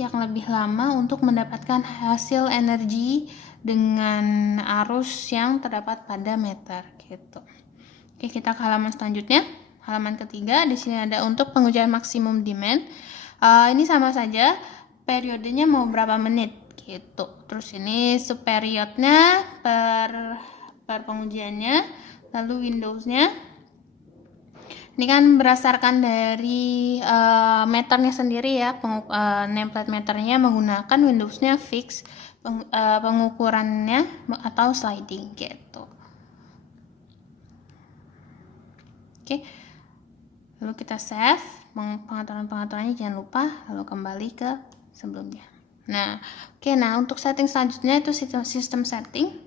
yang lebih lama untuk mendapatkan hasil energi dengan arus yang terdapat pada meter gitu. Oke, kita ke halaman selanjutnya. Halaman ketiga, di sini ada untuk pengujian maksimum demand. Ini sama saja, periodenya mau berapa menit gitu. Terus ini subperiodnya per pengujiannya, lalu Windowsnya. Ini kan berdasarkan dari meternya sendiri ya, nameplate meternya menggunakan Windowsnya fix, pengukurannya atau sliding gitu. Oke, lalu kita save pengaturan-pengaturannya, jangan lupa, lalu kembali ke sebelumnya. Nah, untuk setting selanjutnya itu sistem setting.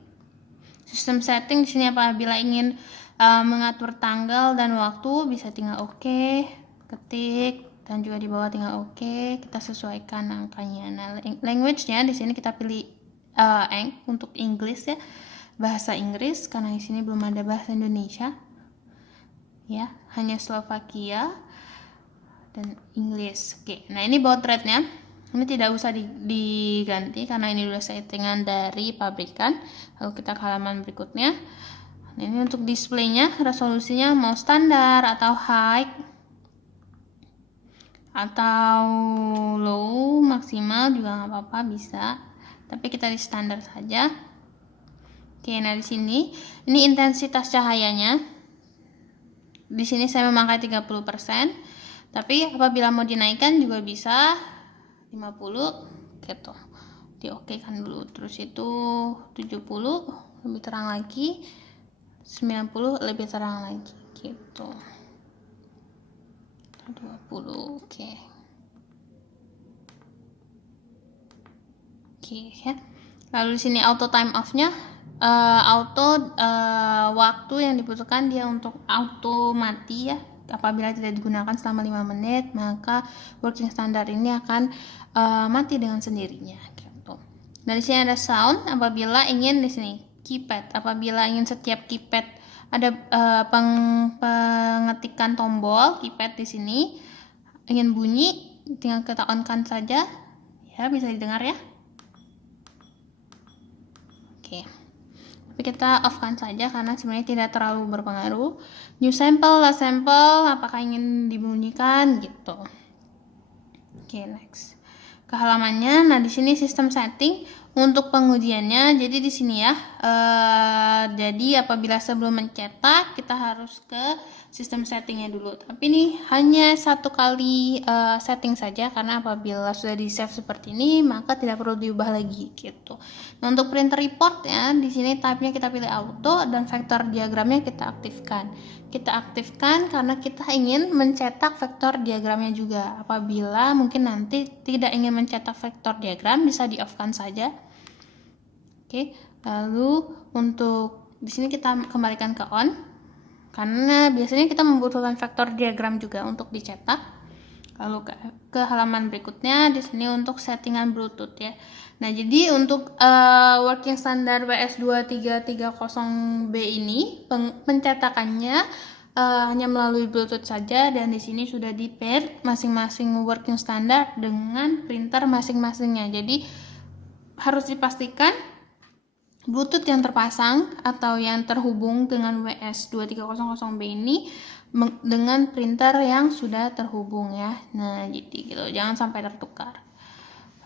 Sistem setting di sini apabila ingin mengatur tanggal dan waktu bisa tinggal oke, ketik, dan juga di bawah tinggal oke, kita sesuaikan angkanya. Nah, language-nya di sini kita pilih untuk English ya, bahasa Inggris, karena di sini belum ada bahasa Indonesia. Ya, hanya Slovakia dan Inggris. Oke, nah ini baud rate-nya. Ini tidak usah diganti karena ini sudah settingan dari pabrikan. Lalu kita ke halaman berikutnya. Nah, ini untuk displaynya, resolusinya mau standar atau high atau low, maksimal juga nggak apa-apa, bisa. Tapi kita di standar saja. Oke, nah di sini ini intensitas cahayanya. Di sini saya memakai 30%, tapi apabila mau dinaikkan juga bisa 50 gitu. Diokekan dulu. Terus itu 70 lebih terang lagi, 90 lebih terang lagi gitu. 20, oke ya. Lalu di sini auto time off-nya, waktu yang dibutuhkan dia untuk auto mati ya. Apabila tidak digunakan selama 5 menit, maka working standard ini akan mati dengan sendirinya gitu. Dan di sini ada sound apabila ingin di sini keypad. Apabila ingin setiap keypad ada pengetikan tombol keypad di sini ingin bunyi, tinggal kita on-kan saja ya, bisa didengar ya. Oke. Tapi kita off-kan saja karena sebenarnya tidak terlalu berpengaruh. New sample, last sample, apakah ingin dibunyikan gitu. Oke, next. Ke halamannya. Nah, di sini sistem setting untuk pengujiannya. Jadi di sini ya. Jadi apabila sebelum mencetak kita harus ke sistem settingnya dulu. Tapi ini hanya satu kali setting saja karena apabila sudah di save seperti ini maka tidak perlu diubah lagi gitu. Nah, untuk printer report ya, di sini type-nya kita pilih auto dan vektor diagramnya kita aktifkan. Kita aktifkan karena kita ingin mencetak vektor diagramnya juga. Apabila mungkin nanti tidak ingin mencetak vektor diagram bisa di off-kan saja. Oke, lalu untuk di sini kita kembalikan ke on karena biasanya kita membutuhkan vektor diagram juga untuk dicetak. Lalu ke halaman berikutnya, di sini untuk settingan Bluetooth ya. Nah, jadi untuk working standard WS2330B ini pencetakannya hanya melalui Bluetooth saja, dan di sini sudah di pair masing-masing working standard dengan printer masing-masingnya. Jadi harus dipastikan Bluetooth yang terpasang atau yang terhubung dengan WS2300B ini dengan printer yang sudah terhubung ya. Nah, jadi gitu, jangan sampai tertukar.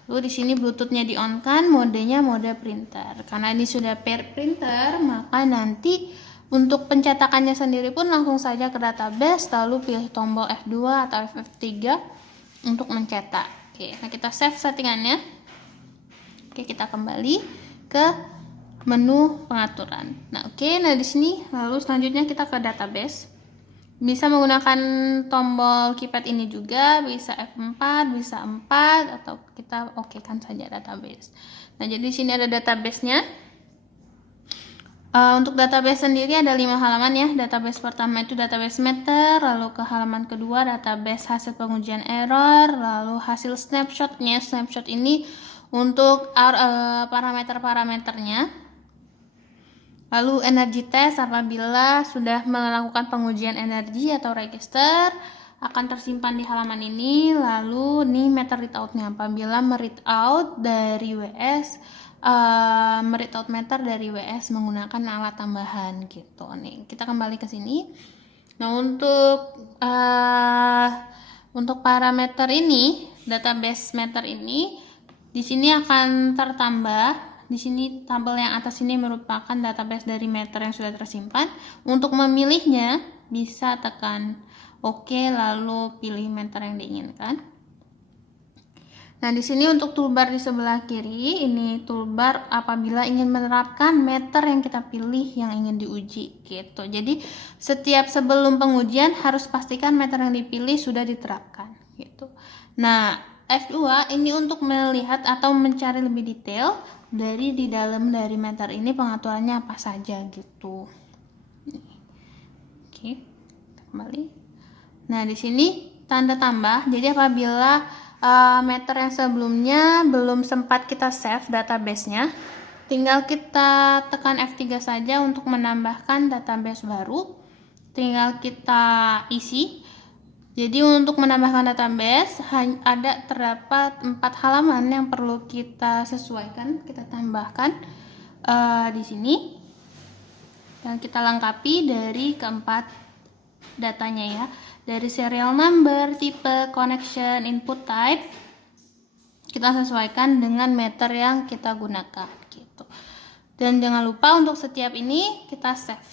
Lalu di sini Bluetooth-nya di-on-kan, modenya mode printer. Karena ini sudah pair printer, maka nanti untuk pencetakannya sendiri pun langsung saja ke database, lalu pilih tombol F2 atau F3 untuk mencetak. Oke, nah kita save settingannya. Oke, kita kembali ke menu pengaturan. Nah, nah di sini lalu selanjutnya kita ke database. Bisa menggunakan tombol keypad ini juga, bisa F4, bisa 4, atau kita okekan saja database. Nah, jadi di sini ada database-nya. Untuk database sendiri ada 5 halaman ya. Database pertama itu database meter, lalu ke halaman kedua database hasil pengujian error, lalu hasil snapshot-nya. Snapshot ini untuk parameter-parameternya. Lalu energi test apabila sudah melakukan pengujian energi atau register. akan tersimpan di halaman ini. Lalu nih meter read out-nya, apabila meread out dari WS, meread out meter dari WS menggunakan alat tambahan gitu. Nih kita kembali ke sini. Nah untuk parameter ini, database meter ini di sini akan tertambah. Di sini tabel yang atas ini merupakan database dari meter yang sudah tersimpan. Untuk memilihnya bisa tekan OK lalu pilih meter yang diinginkan. Nah, di sini untuk toolbar di sebelah kiri, ini toolbar apabila ingin menerapkan meter yang kita pilih yang ingin diuji gitu. Jadi, setiap sebelum pengujian harus pastikan meter yang dipilih sudah diterapkan gitu. Nah, F2 ini untuk melihat atau mencari lebih detail dari di dalam dari meter ini pengaturannya apa saja gitu. Oke, kembali. Nah, di sini tanda tambah. Jadi apabila meter yang sebelumnya belum sempat kita save database-nya, tinggal kita tekan F3 saja untuk menambahkan database baru. Tinggal kita isi. Jadi untuk menambahkan database terdapat 4 halaman yang perlu kita sesuaikan, kita tambahkan di sini. Dan kita lengkapi dari keempat datanya ya. Dari serial number, tipe, connection, input type, kita sesuaikan dengan meter yang kita gunakan gitu. Dan jangan lupa untuk setiap ini kita save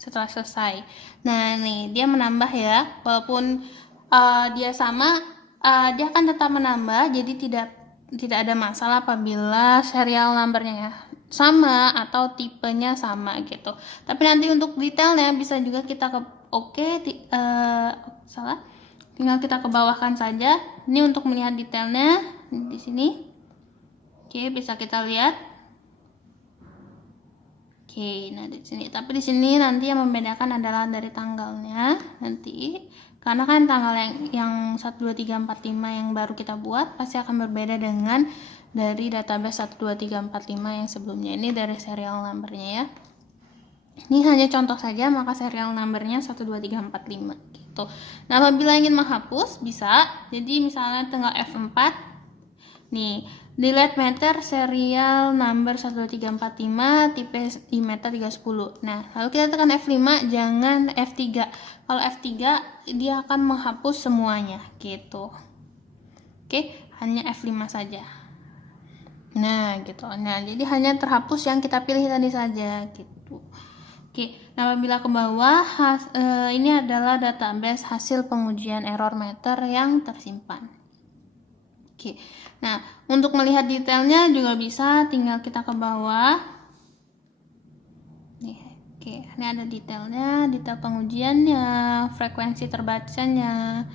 setelah selesai. Nah nih dia menambah ya, walaupun dia sama, dia akan tetap menambah. Jadi tidak ada masalah apabila serial numbernya ya sama atau tipenya sama gitu. Tapi nanti untuk detailnya bisa juga kita tinggal kita ke bawahkan saja. Ini untuk melihat detailnya di sini. Oke, bisa kita lihat. Oke, nah di sini. Tapi di sini nanti yang membedakan adalah dari tanggalnya nanti. Karena kan tanggal yang 1, 2, 3, 4, 5 yang baru kita buat pasti akan berbeda dengan dari database 1, 2, 3, 4, 5 yang sebelumnya. Ini dari serial numbernya ya. Ini hanya contoh saja, maka serial numbernya 1, 2, 3, 4, 5 gitu. Nah, apabila ingin menghapus bisa. Jadi misalnya tanggal F4 nih, delete meter serial number 1, 2, 3, 4, 5 tipe meter 310. Nah, lalu kita tekan F5, jangan F3. Kalau F3 dia akan menghapus semuanya gitu. Oke, hanya F5 saja. Nah, gitu. Nah, jadi hanya terhapus yang kita pilih tadi saja gitu. Oke, nah apabila ke bawah ini adalah database hasil pengujian error meter yang tersimpan. Oke, nah untuk melihat detailnya juga bisa, tinggal kita ke bawah. Nih, oke, ini ada detailnya, detail pengujiannya, frekuensi terbacanya,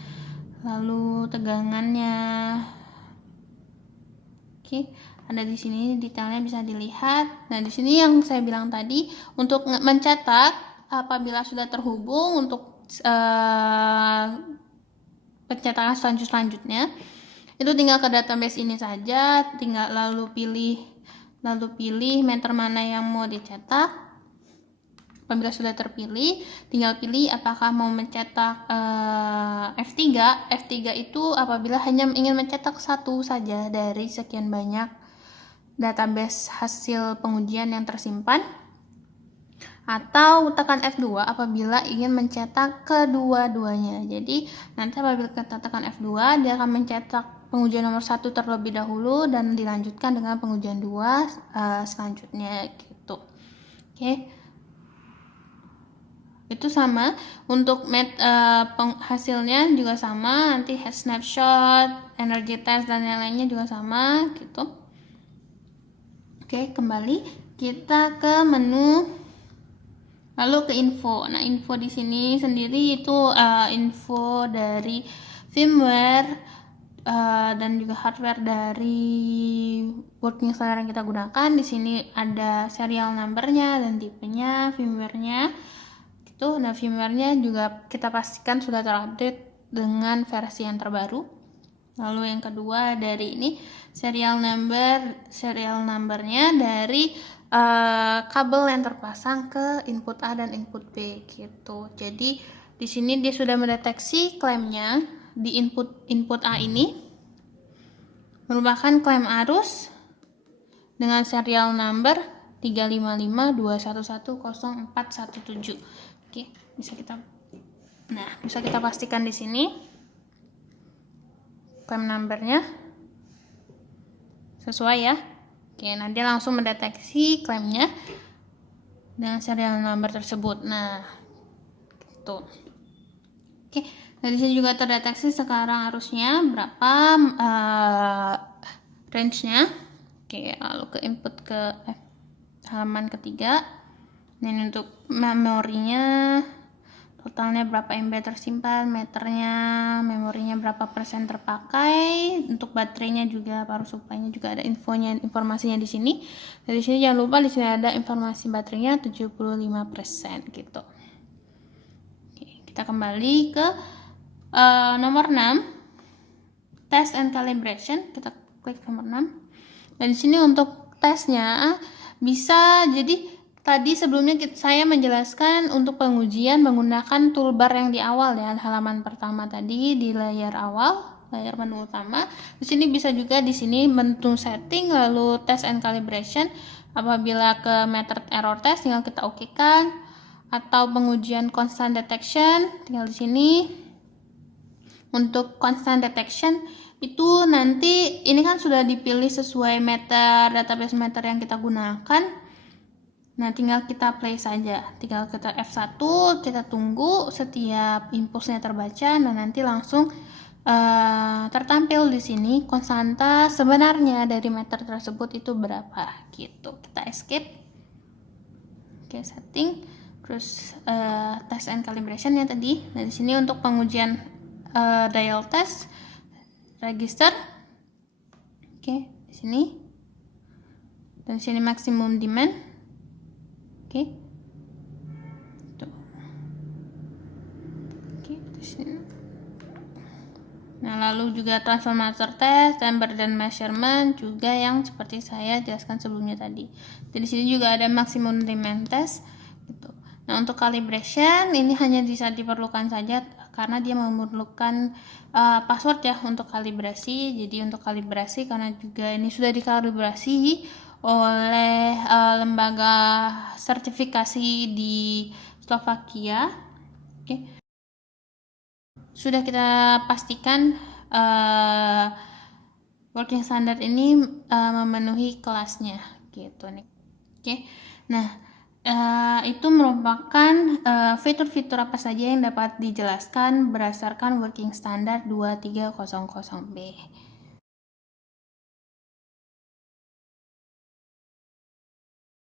lalu tegangannya. Oke, ada di sini detailnya bisa dilihat. Nah, di sini yang saya bilang tadi untuk mencetak apabila sudah terhubung untuk pencetakan selanjutnya itu tinggal ke database ini saja, tinggal lalu pilih meter mana yang mau dicetak. Apabila sudah terpilih, tinggal pilih apakah mau mencetak F3. F3 itu apabila hanya ingin mencetak satu saja dari sekian banyak database hasil pengujian yang tersimpan, atau tekan F2 apabila ingin mencetak kedua-duanya. Jadi nanti apabila kita tekan F2, dia akan mencetak pengujian nomor 1 terlebih dahulu dan dilanjutkan dengan pengujian 2 selanjutnya gitu. Oke. Itu sama untuk hasilnya juga sama, nanti snapshot, energy test dan lain-lainnya juga sama gitu. Oke, kembali kita ke menu lalu ke info. Nah, info di sini sendiri itu info dari firmware dan juga hardware dari working standard yang kita gunakan. Di sini ada serial numbernya dan tipenya, firmware-nya. Gitu. Nah, firmware-nya juga kita pastikan sudah terupdate dengan versi yang terbaru. Lalu yang kedua dari ini serial number-nya dari kabel yang terpasang ke input A dan input B gitu. Jadi di sini dia sudah mendeteksi klaimnya di input A ini merupakan klaim arus dengan serial number 35521104117. Oke, bisa kita pastikan di sini klaim numbernya sesuai ya. Oke, nanti langsung mendeteksi klaimnya dengan serial number tersebut. Nah, gitu. Oke, dari sini juga terdeteksi sekarang arusnya berapa, range-nya. Oke, lalu ke input ke halaman ketiga. Ini untuk memorinya, totalnya berapa MB tersimpan, meternya, memorinya berapa persen terpakai, untuk baterainya juga, power supply-nya juga ada informasinya di sini. Dari sini jangan lupa di sini ada informasi baterainya 75% gitu. Oke, kita kembali ke nomor 6, test and calibration. Kita klik nomor 6. Dan di sini untuk tesnya bisa, jadi tadi sebelumnya saya menjelaskan untuk pengujian menggunakan toolbar yang di awal ya, halaman pertama tadi di layar awal, layar menu utama. Di sini bisa juga di sini menu setting lalu test and calibration. Apabila ke method error test tinggal kita okekan, atau pengujian constant detection tinggal di sini. Untuk constant detection itu nanti ini kan sudah dipilih sesuai meter, database meter yang kita gunakan. Nah, tinggal kita play saja, tinggal kita F1, kita tunggu setiap impulsnya terbaca. Nah, nanti langsung tertampil di sini konstanta sebenarnya dari meter tersebut itu berapa gitu. Kita escape. Oke, setting, terus test and calibration ya tadi. Nah, di sini untuk pengujian dial test, register. Oke, di sini. Dan di sini maximum demand. Oke. Tuh. Oke, di sini. Nah, lalu juga transformator test, temper dan measurement juga yang seperti saya jelaskan sebelumnya tadi. Jadi di sini juga ada maximum demand test gitu. Nah, untuk calibration ini hanya bisa diperlukan saja karena dia memerlukan password ya untuk kalibrasi. Jadi untuk kalibrasi karena juga ini sudah dikalibrasi oleh lembaga sertifikasi di Slovakia. Oke. Sudah kita pastikan working standard ini memenuhi kelasnya gitu nih. Oke. Nah, itu merupakan fitur-fitur apa saja yang dapat dijelaskan berdasarkan working standard 2300B.